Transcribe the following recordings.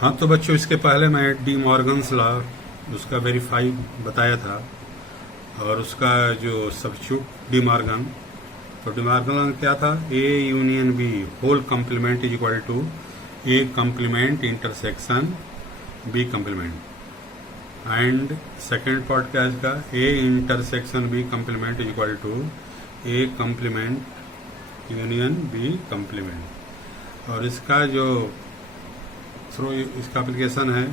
हाँ तो बच्चों, इसके पहले मैं डी मॉर्गन्स लॉ उसका वेरीफाई बताया था, और उसका जो सब्स्टिट्यूट डी मॉर्गन, तो डी मॉर्गन क्या था? A union B whole complement is equal to A complement intersection B complement, and second part क्या है इसका? A intersection B complement is equal to A complement union B complement. और इसका जो through इसका application है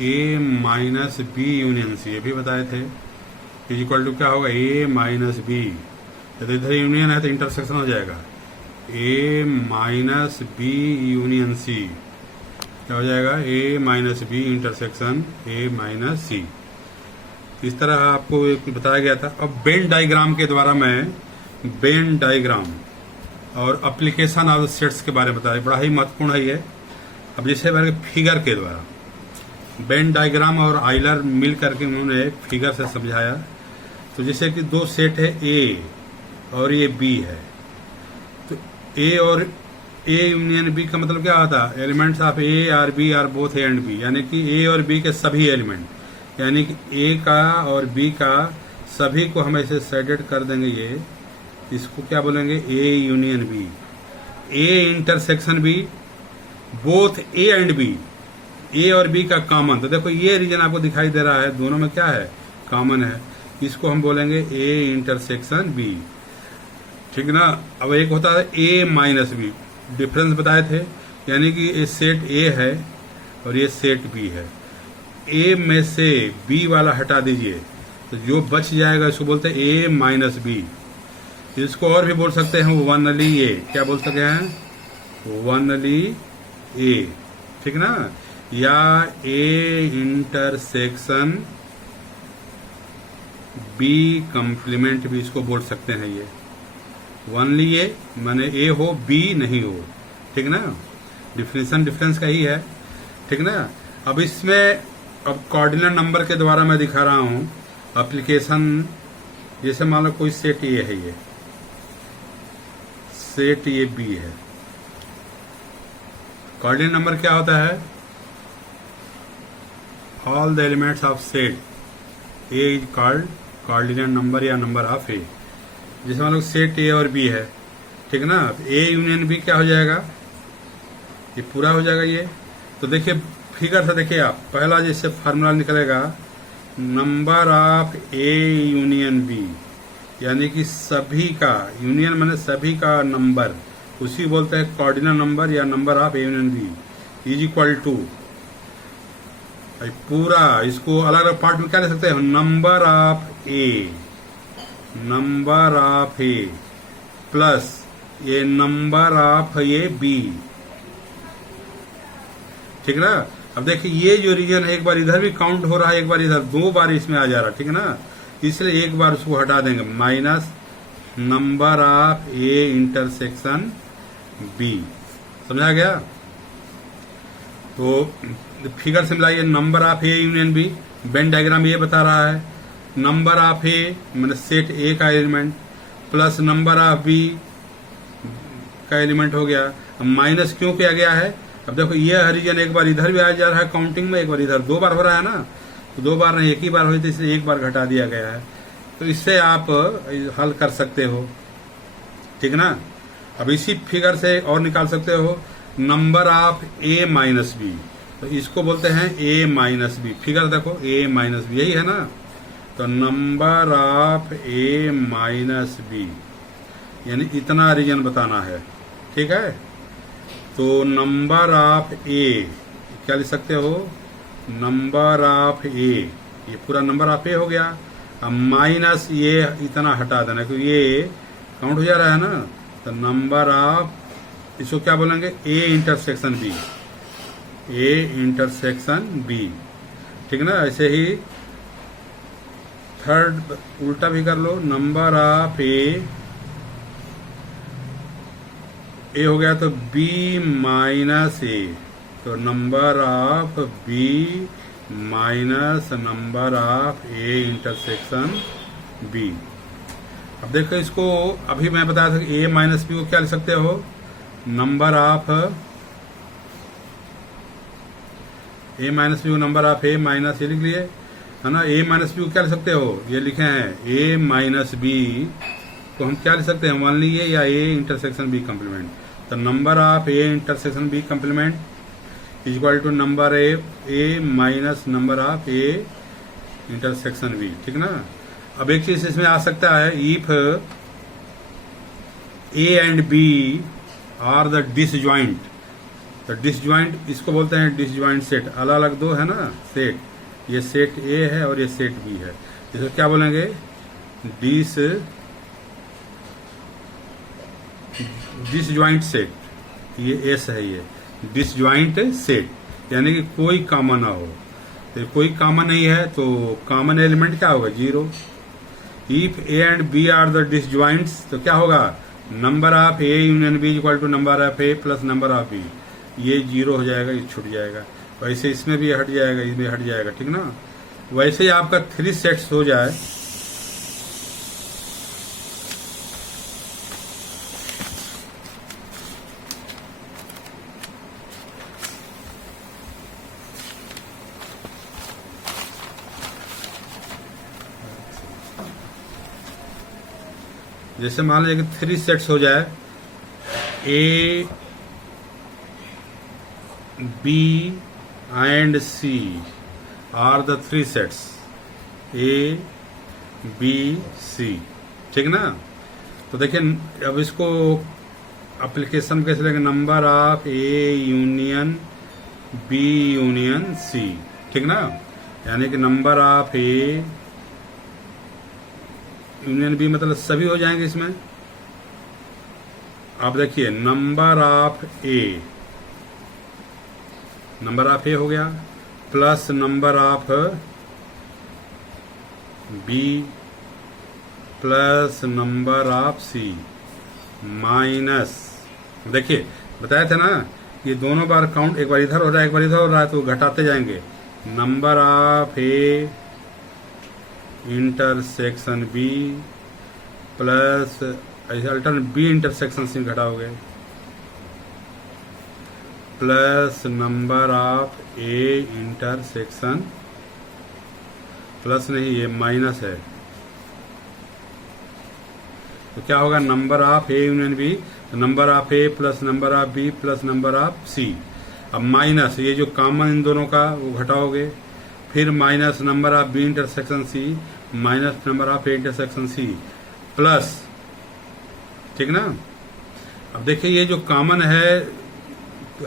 A minus B union C, ये भी बताए थे, इज इक्वल टू क्या होगा? ए माइनस बी, यदि इधर यूनियन है तो इंटरसेक्शन हो जाएगा, A minus B union C क्या हो जाएगा? A minus B intersection A minus C. इस तरह आपको एक बताया गया था। अब वेन डायग्राम के द्वारा मैं वेन डायग्राम और एप्लीकेशन ऑफ सेट्स के बारे में बताया, बड़ा ही महत्वपूर्ण है ये। अब जैसे फिगर के द्वारा वेन डायग्राम और आइलर मिल करके उन्होंने फिगर से समझाया। तो जैसे कि दो सेट है ए और ये बी है, तो ए और ए यूनियन बी का मतलब क्या होता है? Elements of A or B or both A and B, यानी कि ए और बी के सभी एलिमेंट, यानी कि ए का और बी का सभी को हम ऐसे सेडेड कर देंगे। ये इसको क्या बोलेंगे? A union B. A intersection B both A and B, A और बी का कॉमन। तो देखो ये रीजन आपको दिखाई दे रहा है, दोनों में क्या है? कॉमन है। इसको हम बोलेंगे ए इंटरसेक्शन बी, ठीक ना। अब एक होता है ए माइनस बी, डिफरेंस बताए थे, यानी कि ये सेट ए है और ये सेट बी है। ए में से बी वाला हटा दीजिए तो जो बच जाएगा इसको बोलते हैं ए माइनस बी। इसको और भी बोल सकते हैं वनली ए, क्या बोल सकते हैं? वनली ए, ठीक ना। या ए इंटरसेक्शन बी कंप्लीमेंट भी इसको बोल सकते हैं। ये वनली ए माने ए हो बी नहीं हो, ठीक ना। डिफिनेशन डिफरेंस का ही है, ठीक ना। अब इसमें अब कोऑर्डिनेट नंबर के द्वारा मैं दिखा रहा हूं एप्लीकेशन। जैसे मान लो कोई सेट ए है, ये सेट ए बी है। कोऑर्डिनेट नंबर क्या होता है? All the elements of set A is called coordinate number या नंबर ऑफ ए। जैसे मान लो सेट ए और बी है, ठीक ना। ए यूनियन बी क्या हो जाएगा? ये पूरा हो जाएगा ये। तो देखिए फिगर से देखिए आप, पहला जैसे फार्मूला निकलेगा number of A union B, यानी कि सभी का, यूनियन माने सभी का नंबर, उसी बोलते हैं कोऑर्डिनेट नंबर या number of A union B, is equal to पूरा। इसको अलग अलग पार्ट में क्या ले सकते हैं? Number of A, number of A plus ये नंबर ऑफ ये बी, ठीक ना। अब देखिए ये जो रीजन है एक बार इधर भी काउंट हो रहा है, एक बार इधर, दो बार इसमें आ जा रहा है, ठीक है ना। इसलिए एक बार उसको हटा देंगे, minus number of A intersection B. समझा गया? तो फिगर से मिलाइए, number of A union B, Venn diagram ये बता रहा है नंबर ऑफ ए मतलब सेट ए का element plus number of B का एलिमेंट हो गया। अब माइनस क्यों किया गया है? अब देखो ये रीजन एक बार इधर भी आ जा रहा है काउंटिंग में, एक बार इधर, दो बार हो रहा है ना। तो दो बार नहीं, एक ही बार हुई, तो इसलिए एक बार घटा दिया गया है। तो इससे आप हल कर सकते हो, ठीक ना। अब इसी फिगर से और निकाल सकते हो number of A minus B, तो इसको बोलते हैं ए माइनस बी। फिगर देखो ए माइनस बी, यही है ना। तो number of A minus B यानी इतना रीजन बताना है, ठीक है। तो नंबर ऑफ ए क्या लिख सकते हो? नंबर ऑफ ए, ये पूरा नंबर ऑफ ए हो गया। अब माइनस ये इतना हटा देना क्योंकि ये काउंट हो जा रहा है ना। तो नंबर ऑफ, इसको क्या बोलेंगे? A intersection B, A intersection B, ठीक ना। ऐसे ही थर्ड उल्टा भी कर लो, नंबर ऑफ ए हो गया तो बी माइनस ए, तो number of B minus number of A intersection B. अब देखो इसको अभी मैं बताया था कि ए माइनस बी को क्या लिख सकते हो? Number of A minus B को नंबर ऑफ ए माइनस, ये लिख लिए है ना। ए माइनस बी को क्या लिख सकते हो, ये लिखे हैं ए माइनस बी को हम क्या लिख सकते हैं, वन लिए या ए इंटरसेक्शन बी कंप्लीमेंट। तो number of A intersection B complement is equal to number A minus number of A intersection B, ठीक ना। अब एक चीज इसमें आ सकता है, if A and B are the disjoint, तो डिसजॉइंट इसको बोलते हैं डिसजॉइंट सेट, अलग अलग दो है ना सेट, ये सेट ए है और ये सेट बी है, इसको क्या बोलेंगे, डिसजॉइंट सेट, ये एस है, ये डिसजॉइंट सेट, यानी कि कोई कॉमन ना हो। तो कोई कॉमन नहीं है तो कॉमन एलिमेंट क्या होगा, 0। If A and B are the disjoints, तो क्या होगा, number of A union B equal to number of A plus number of B, ये 0 हो जाएगा, ये छूट जाएगा। वैसे इसमें भी हट जाएगा, इसमें हट जाएगा, ठीक ना। वैसे ही आपका 3 सेट्स हो जाए, जैसे मान लीजिए कि 3 सेट्स हो जाए, A B and C are the 3 sets, A B C, ठीक ना। तो देखिए अब इसको एप्लीकेशन कैसे लेंगे, number of A union B union C, ठीक ना। यानी कि number of A union B मतलब सभी हो जाएंगे इसमें। आप देखिए नंबर ऑफ ए हो गया plus number of B plus number of C minus, देखिए बताया था ना, ये दोनों बार काउंट, एक बार इधर हो रहा है एक बार इधर हो रहा है, तो घटाते जाएंगे। Number of A intersection B plus alternate B intersection C घटाओगे, plus number of A intersection, plus नहीं ये माइनस है, तो क्या होगा, number of A union B, number of A plus number of B plus number of C. अब minus ये जो कॉमन इन दोनों का वो घटाओगे, फिर minus number of B intersection C minus number of A intersection C plus, ठीक ना। अब देखिए ये जो कॉमन है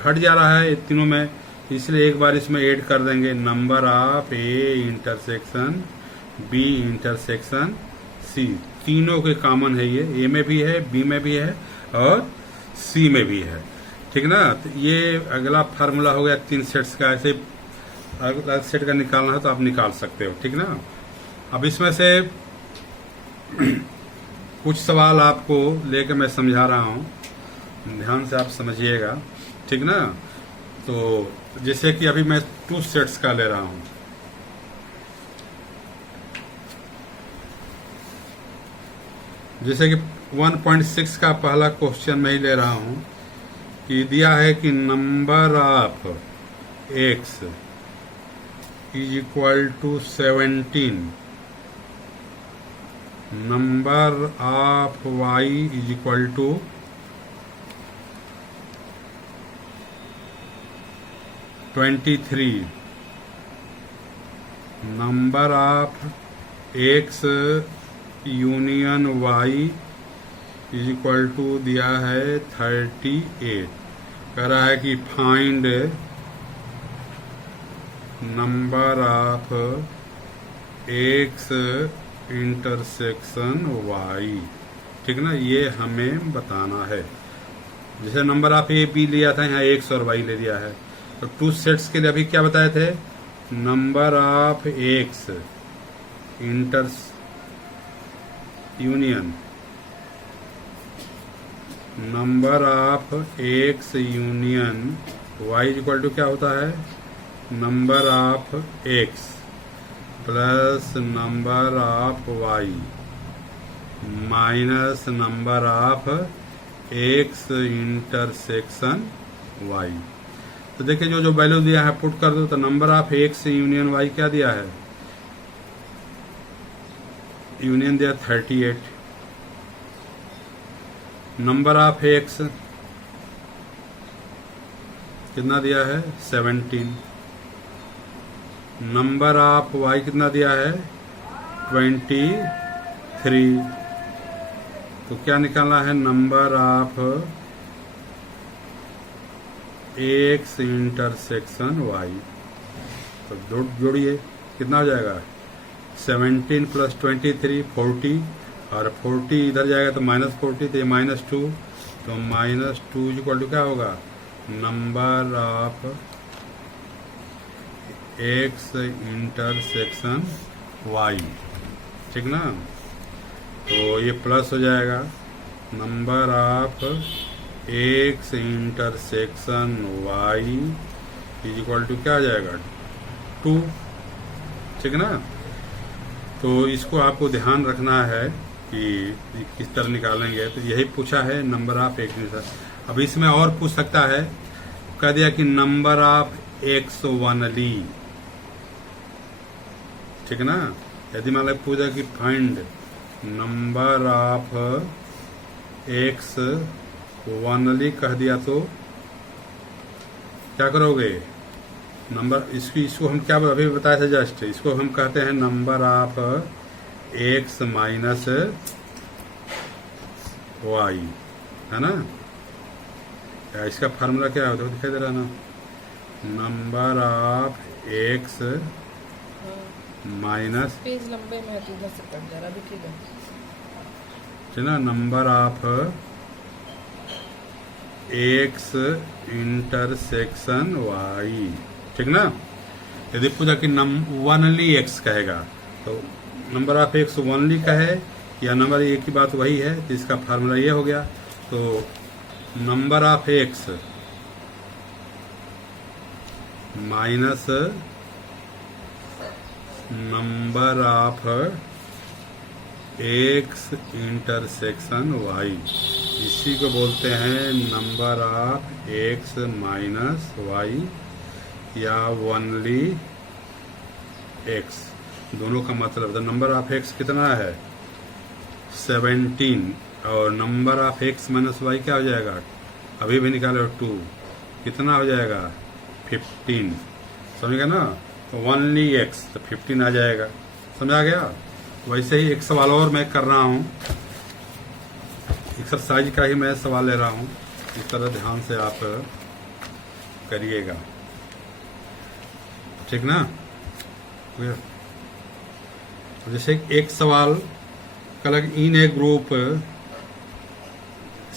हट जा रहा है तीनों में, इसलिए एक बार इसमें ऐड कर देंगे, number of A intersection B intersection C, तीनों के कॉमन है, ये ए में भी है, बी में भी है और सी में भी है, ठीक ना। तो ये अगला फार्मूला हो गया 3 सेट्स का। ऐसे अगला सेट का निकालना है तो आप निकाल सकते हो, ठीक ना। अब इसमें से कुछ सवाल आपको लेकर मैं समझा रहा हूं, ध्यान से आप समझिएगा, ठीक ना। तो जैसे कि अभी मैं 2 सेट्स का ले रहा हूं, जैसे कि 1.6 का पहला क्वेश्चन मैं ही ले रहा हूं कि दिया है कि number of X is equal to 17, number of Y is equal to 23, number of X union Y is equal to दिया है 38। कह रहा है कि find number of X intersection Y, ठीक ना, ये हमें बताना है। जैसे नंबर ऑफ ए बी लिया था, यहाँ एक्स और वाई ले लिया है, तो 2 सेट्स के लिए अभी क्या बताए थे, number of X inter union number of X union Y equal to क्या होता है, number of X plus number of Y minus number of X intersection Y. तो देखिए जो जो वैल्यू दिया है पुट कर दो। तो number of X union Y क्या दिया है, यूनियन दिया 38, नंबर ऑफ एक्स कितना दिया है 17, नंबर ऑफ वाई कितना दिया है 23। तो क्या निकालना है, number of X intersection Y. तो जोड़िए कितना हो जाएगा 17 + 23 40, और 40 इधर जाएगा तो -40, तो ये -2, तो -2 इक्वल टू क्या होगा, number of X intersection Y, ठीक ना। तो ये प्लस हो जाएगा, number of X intersection Y equal to क्या आ जाएगा 2, ठीक ना। तो इसको आपको ध्यान रखना है कि किस तरह निकालेंगे। तो यही पूछा है नंबर ऑफ एक्स। अब इसमें और पूछ सकता है, कह दिया कि नंबर ऑफ एक्स वनली, ठीक ना। यदि मान लो पूछा कि find number of x only कह दिया तो क्या करोगे, नंबर इसको हम क्या अभी बताया था जस्ट, इसको हम कहते हैं number of X minus Y, है ना। इसका फार्मूला क्या होता है दिखाई दे रहा है ना, number of X minus page लंबे में तो इधर से कट जा रहा भी, ठीक है, ठीक ना, number of X intersection Y, ठीक ना। यदि पूछा कि वनली एक्स कहेगा तो नंबर ऑफ एक्स वनली कहे या नंबर एक ही बात वही है, तो इसका फार्मूला ये हो गया। तो number of X minus number of X intersection Y, इसी को बोलते हैं number of X minus Y या वनली एक्स, दोनों का मतलब। तो नंबर ऑफ एक्स कितना है 17, और number of X minus Y क्या हो जाएगा, अभी भी निकालो 2, कितना हो जाएगा 15, समझ गया ना। तो वनली एक्स तो 15 आ जाएगा, समझ आ गया। वैसे ही एक सवाल और मैं कर रहा हूँ, एक्सरसाइज का ही मैं सवाल ले रहा हूँ, इस तरह ध्यान से आप करिएगा, ठीक ना। जैसे एक सवाल कल इन ए ग्रुप,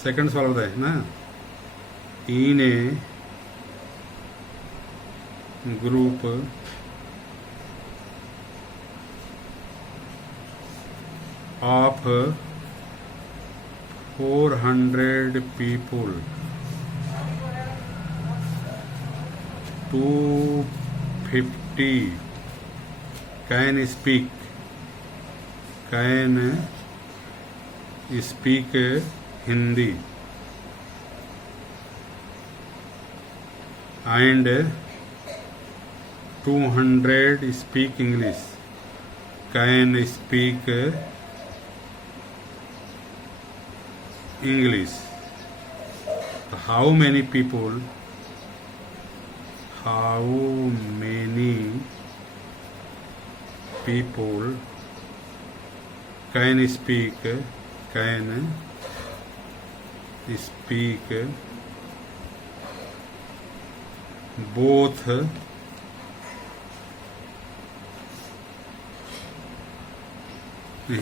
सेकंड सवाल बताए ना, इन ए group of 400 people, 250 can speak Hindi and 200 speak English, can speak English. How many people can speak both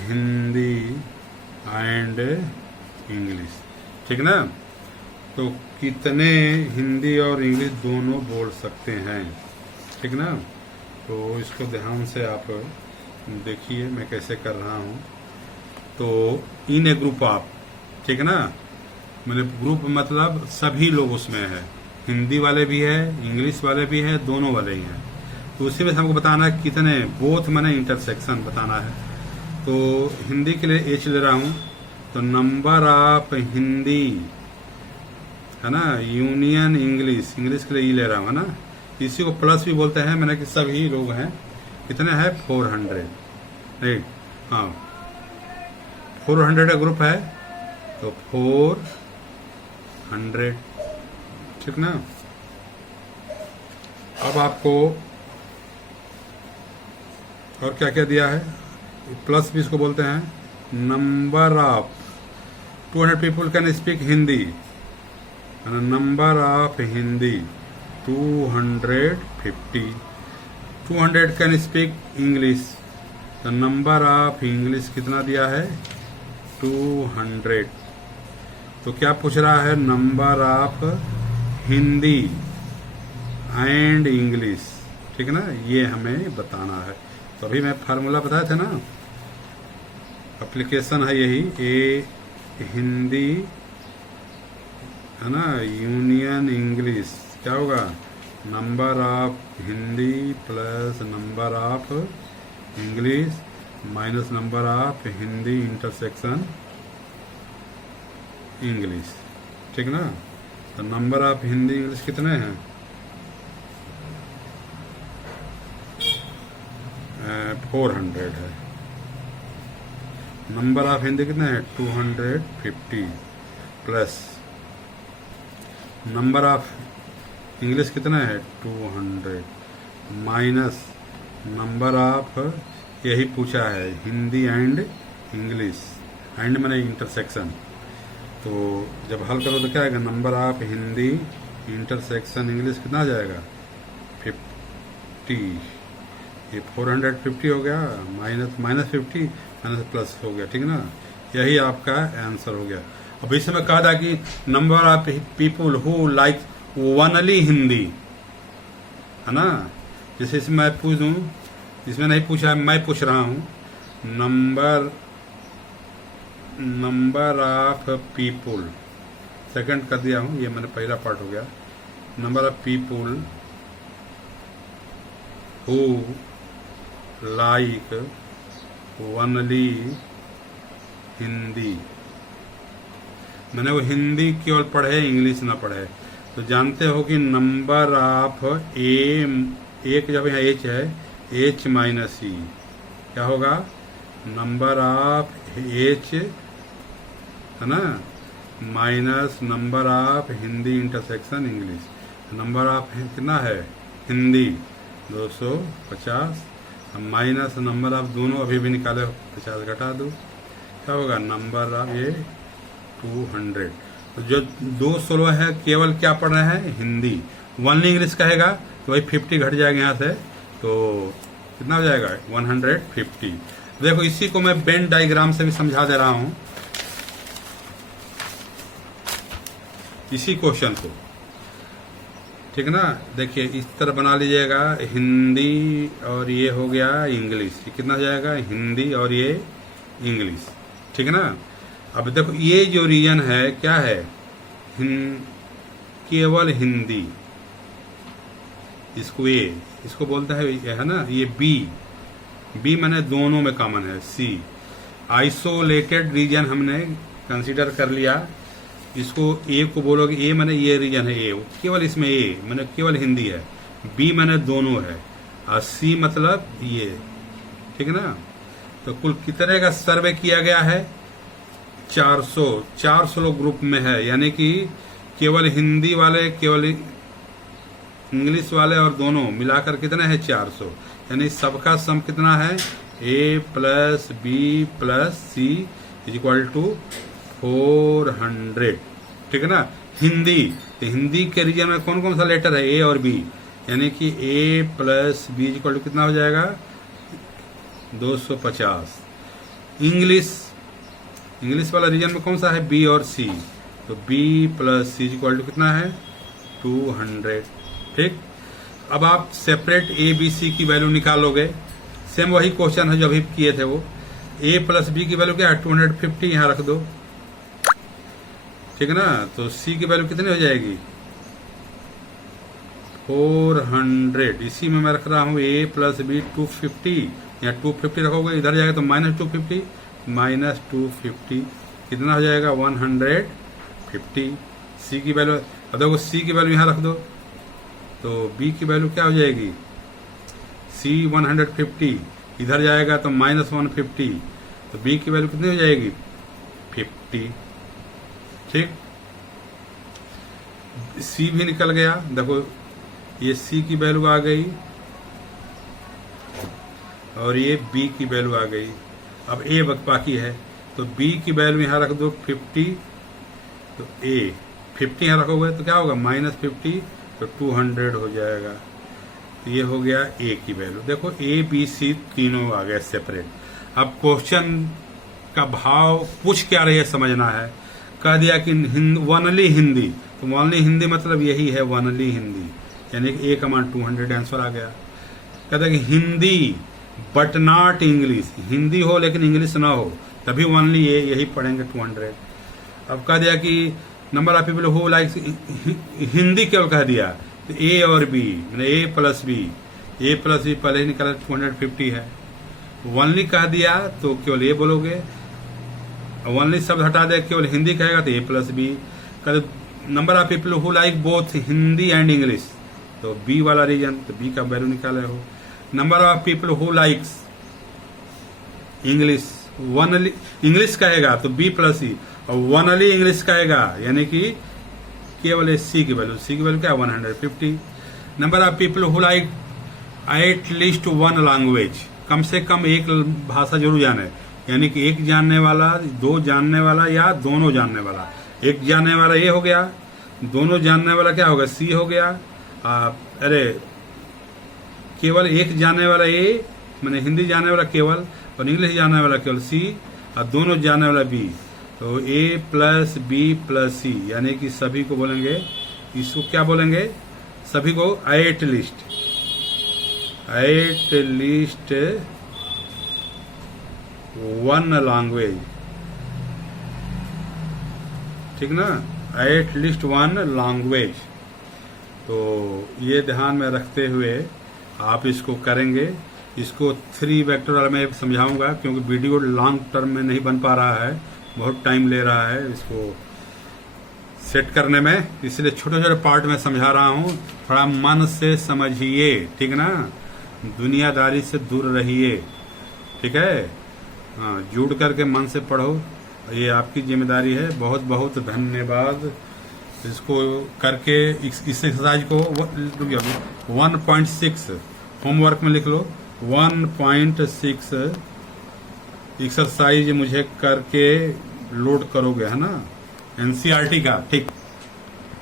Hindi and English, ठीक ना। तो कितने हिंदी और इंग्लिश दोनों बोल सकते हैं, ठीक ना। तो इसको ध्यान से आप देखिए मैं कैसे कर रहा हूँ। तो इन ए ग्रुप ऑफ, ठीक ना, मैंने ग्रुप मतलब सभी लोग उसमें है, हिंदी वाले भी है, इंग्लिश वाले भी है, दोनों वाले ही हैं। तो उसी में हमको बताना है कितने, बोथ मैंने इंटरसेक्शन बताना है। तो हिंदी के लिए एच ले रहा हूँ, तो नंबर ऑफ हिंदी, है ना, यूनियन इंग्लिश, इंग्लिश के लिए ई ले रहा हूँ, है ना, इसी को प्लस भी बोलते हैं, मैंने कि सभी लोग हैं, कितने हैं 400, राइट, हाँ 400 का ग्रुप है तो 400, ठीक ना। अब आपको और क्या क्या दिया है, प्लस भी इसको बोलते हैं, number of 200 people can speak Hindi, number of Hindi 250, 200 can speak English, तो नंबर ऑफ इंग्लिश कितना दिया है 200। तो क्या पूछ रहा है, number of Hindi and English, ठीक है ना, ये हमें बताना है। तो अभी मैं फार्मूला बताया था ना, एप्लीकेशन है यही, ए हिंदी है ना, यूनियन इंग्लिश, क्या होगा, number of Hindi plus number of English minus number of Hindi intersection English, ठीक ना। तो नंबर ऑफ हिंदी इंग्लिश कितने हैं, 400 है। नंबर ऑफ हिंदी कितने हैं 250 प्लस नंबर ऑफ इंग्लिश कितना है 200 माइनस नंबर ऑफ, यही पूछा है हिंदी एंड इंग्लिश, एंड मैंने इंटरसेक्शन। तो जब हल करो तो क्या आएगा, number of Hindi intersection English कितना आ जाएगा 50, ये 450 हो गया, माइनस 50 माइनस प्लस हो गया, ठीक है ना, यही आपका आंसर हो गया। अब इसमें कहा था कि number of people who like only Hindi, है ना, जैसे इसमें मैं पूछ दूं, इसमें नहीं पूछा, मैं पूछ रहा हूं, नंबर ऑफ पीपुल, सेकंड कर दिया हूं, ये मैंने पहला पार्ट हो गया, number of people who like only Hindi, मैंने वो हिंदी केवल पढ़े, इंग्लिश ना पढ़े। तो जानते हो कि नंबर ऑफ एक जब यहाँ एच है, एच माइनस ई क्या होगा, नंबर ऑफ एच है ना, minus number of Hindi intersection English, number of कितना है हिंदी 250 माइनस नंबर ऑफ दोनों अभी भी निकाले, 50 घटा दो, क्या होगा नंबर ऑफ ये 200। तो जो 216 है केवल क्या पढ़ रहे हैं हिंदी, ओनली इंग्लिश कहेगा तो वही 50 घट जाएगा यहाँ से, तो कितना हो जाएगा 150। देखो इसी को मैं बेन डायग्राम से भी समझा दे रहा हूं, इसी क्वेश्चन को, ठीक ना। देखिए इस तरह बना लीजिएगा, हिंदी और ये हो गया इंग्लिश, कितना हो जाएगा हिंदी और ये इंग्लिश, ठीक है ना। अब देखो ये जो रीजन है क्या है, केवल हिंदी, इसको ए इसको बोलता है ना, ये बी मैंने दोनों में कॉमन है, सी आइसोलेटेड रीजन हमने कंसीडर कर लिया, इसको ए को बोलोगे, ए मैंने ये रीजन है ए, केवल इसमें ए मैंने केवल हिंदी है, बी मैंने दोनों है, और सी मतलब ये, ठीक है ना। तो कुल कितने का सर्वे किया गया है 400 लोग ग्रुप में है, यानी कि केवल हिंदी वाले, केवल इंग्लिश वाले और दोनों मिलाकर कितने हैं 400, यानी सबका सम कितना है A plus B plus C is equal to 400, ठीक है ना। हिंदी, तो हिंदी के रीजन में कौन कौन सा लेटर है ए और बी, यानी कि A plus B is equal to कितना हो जाएगा 250। इंग्लिश वाला रीजन में कौन सा है बी और सी, तो B plus C equal to कितना है 200, ठीक। अब आप सेपरेट ए बी सी की वैल्यू निकालोगे, सेम वही क्वेश्चन है जो अभी किए थे, वो ए प्लस बी की वैल्यू क्या है 250, यहां रख दो, ठीक है ना। तो सी की वैल्यू कितनी हो जाएगी 400, इसी में मैं रख रहा हूं ए प्लस बी 250, या 250 रखोगे इधर जाएगा तो -250 -250 कितना हो जाएगा 150। सी की वैल्यू अब देखो सी की वैल्यू यहाँ रख दो तो बी की वैल्यू क्या हो जाएगी, सी 150, इधर जाएगा तो -150, तो बी की वैल्यू कितनी हो जाएगी 50। ठीक, सी भी निकल गया, देखो ये सी की वैल्यू आ गई और ये बी की वैल्यू आ गई। अब ए बाकी है तो बी की वैल्यू यहाँ रख दो 50, तो ए 50 यहाँ रखोगे तो क्या होगा -50, तो 200 हो जाएगा। तो ये हो गया ए की वैल्यू। देखो ए बी सी तीनों आ गए सेपरेट। अब क्वेश्चन का भाव पूछ क्या रही है समझना है। कह दिया कि वनली हिंदी, तो वनली हिंदी मतलब यही है वनली हिंदी, यानी कि ए का मान 200 आंसर आ गया। कहता कि Hindi but not English, Hindi हो लेकिन इंग्लिश ना हो तभी वनली ए, यही पढ़ेंगे 200। अब कह दिया कि number of people who like, Hindi केवल कह दिया तो ए और बी मैंने ए प्लस बी पहले ही निकाला 250 है। वनली कह दिया तो केवल ए बोलोगे, वनली शब्द हटा दे केवल हिंदी कहेगा तो A plus B. Number of people who like both Hindi and English, तो बी वाला रीजन, तो बी का वैल्यू निकाले हो। Number of people who likes English, only English कहेगा तो बी प्लस ई, और वनली इंग्लिश कहेगा यानी कि केवल सी की वैल्यू क्या 150। Number of people who like at least one language, कम से कम एक भाषा जरूर जाने, यानी कि एक जानने वाला, दो जानने वाला या दोनों जानने वाला। एक जानने वाला ए हो गया, दोनों जानने वाला क्या होगा सी हो गया। अरे केवल एक जानने वाला ए मैंने हिंदी जानने वाला केवल, और इंग्लिश जानने वाला केवल सी, और दोनों जानने वाला बी, तो ए प्लस बी प्लस सी, यानी कि सभी को बोलेंगे, इसको क्या बोलेंगे, सभी को एट लीस्ट वन लैंग्वेज, ठीक ना, एट लीस्ट वन लैंग्वेज। तो ये ध्यान में रखते हुए आप इसको करेंगे। इसको 3 वेक्टर वाला मैं समझाऊंगा क्योंकि वीडियो लॉन्ग टर्म में नहीं बन पा रहा है, बहुत टाइम ले रहा है इसको सेट करने में, इसलिए छोटे छोटे पार्ट में समझा रहा हूँ। थोड़ा मन से समझिए, ठीक ना, दुनियादारी से दूर रहिए, ठीक है। हाँ, जुड़ करके मन से पढ़ो, ये आपकी जिम्मेदारी है। बहुत बहुत धन्यवाद। इसको करके इस एक्सरसाइज को 1.6 होमवर्क में लिख लो। 1.6 एक्सरसाइज मुझे करके लोड करोगे, है ना, एनसीईआरटी का, ठीक।